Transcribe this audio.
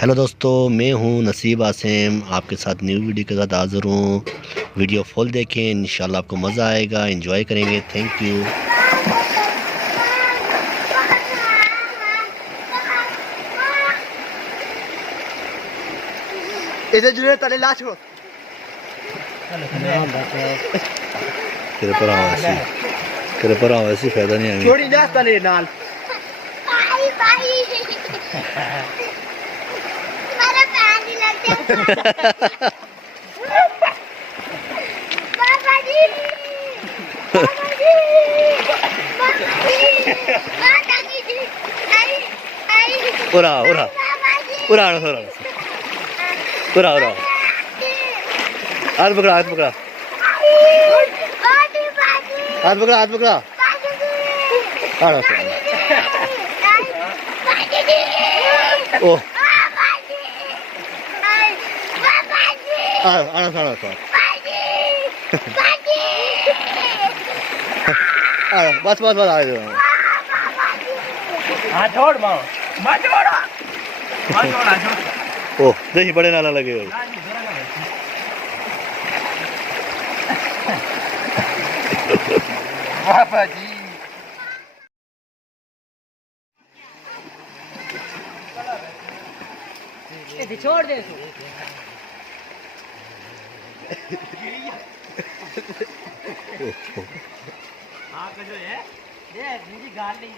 Hello दोस्तों, मैं हूं नसीब आसिम आपके साथ न्यू वीडियो के साथ हाज़िर हूं। वीडियो फुल देखें, इंशाल्लाह आपको मज़ा आएगा, एंजॉय करेंगे। Thank you. इधर जुड़े तले लाश को तेरे पर आवासी फायदा नहीं आएगा। छोड़ी लाश तले नाल भाई भाई मेरा पैर नहीं लगता। बाबा जी बाबा जी बाबा जी आई आई उरा उरा बाबा जी उरा उरा उरा उरा हाथ पकड़ा हाथ पकड़ा हाथ पकड़ा हाथ पकड़ा आड़ा ओ आड़ा आड़ा बस बस बस आ जाओ। हाथ छोड़ मां मत छोड़ो मत छोड़ ओ देखिए बड़े नाला लगे हो। बाबा जी ये छोड़ दे तू हां जो है देख मुझे गाल नहीं है।